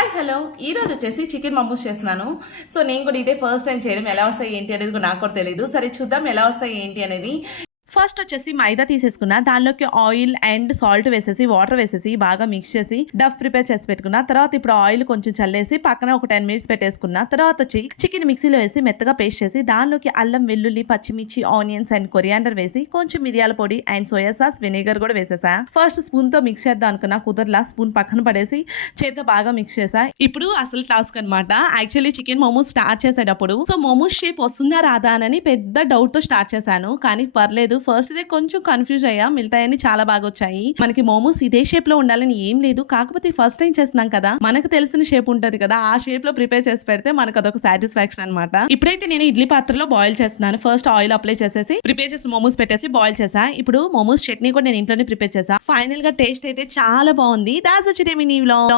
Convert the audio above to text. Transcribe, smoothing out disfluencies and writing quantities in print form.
Hi hello ఈ రోజు వచ్చేసి చికెన్ మమోస్ చేస్తున్నాను. సో నేను కూడా ఇదే ఫస్ట్ టైం చేయడం. ఎలా వస్తాయి ఏంటి అనేది కూడా నాకు కూడా తెలియదు. సరే చూద్దాం ఎలా వస్తాయి ఏంటి అనేది. ఫస్ట్ వచ్చేసి మైదా తీసేసుకున్నా, దానిలోకి ఆయిల్ అండ్ సాల్ట్ వేసేసి వాటర్ వేసేసి బాగా మిక్స్ చేసి డఫ్ ప్రిపేర్ చేసి పెట్టుకున్నా. తర్వాత ఇప్పుడు ఆయిల్ కొంచెం చల్లేసి పక్కన ఒక 10 మినిట్స్ పెట్టేసుకున్నా. తర్వాత వచ్చి చికెన్ మిక్సీలో వేసి మెత్తగా పేస్ట్ చేసి దానిలోకి అల్లం వెల్లుల్లి పచ్చిమిర్చి ఆనియన్స్ అండ్ కొరియాండర్ వేసి కొంచెం మిరియాల పొడి అండ్ సోయా సాస్ వెనిగర్ కూడా వేసేసా. ఫస్ట్ స్పూన్ తో మిక్స్ చేద్దాం అనుకున్నా, కుదరలా. స్పూన్ పక్కన పడేసి చేతితో బాగా మిక్స్ చేసా. ఇప్పుడు అసలు టాస్క్ అనమాట. యాక్చువల్లీ చికెన్ మోమోస్ స్టార్ట్ చేసేటప్పుడు సో మోమోస్ షేప్ వస్తుందా రాదా అని పెద్ద డౌట్ తో స్టార్ట్ చేశాను. కానీ పర్లేదు, ఫస్ట్ డే కొంచెం కన్ఫ్యూజ్ అయ్యా. మిగతాయన్ని చాలా బాగా వచ్చాయి. మనకి మోమోస్ ఇదే షేప్ లో ఉండాలని ఏం లేదు, కాకపోతే ఫస్ట్ టైం చేస్తున్నాం కదా, మనకు తెలిసిన షేప్ ఉంటది కదా, ఆ షేప్ లో ప్రిపేర్ చేసి పెడితే మనకు అదొక సాటిస్ఫాక్షన్ అనమాట. ఇప్పుడైతే నేను ఇడ్లీ పాత్రలో బాయిల్ చేస్తున్నాను. ఫస్ట్ ఆయిల్ అప్లై చేసేసి ప్రిపేర్ చేసి మోమోస్ పెట్టేసి బాయిల్ చేసా. ఇప్పుడు మోమోస్ చట్నీ కూడా నేను ఇంట్లోనే ప్రిపేర్ చేసా. ఫైనల్ గా టేస్ట్ అయితే చాలా బాగుంది. దాట్స్ ఇట్ ఇన్ ఈ వ్లాగ్.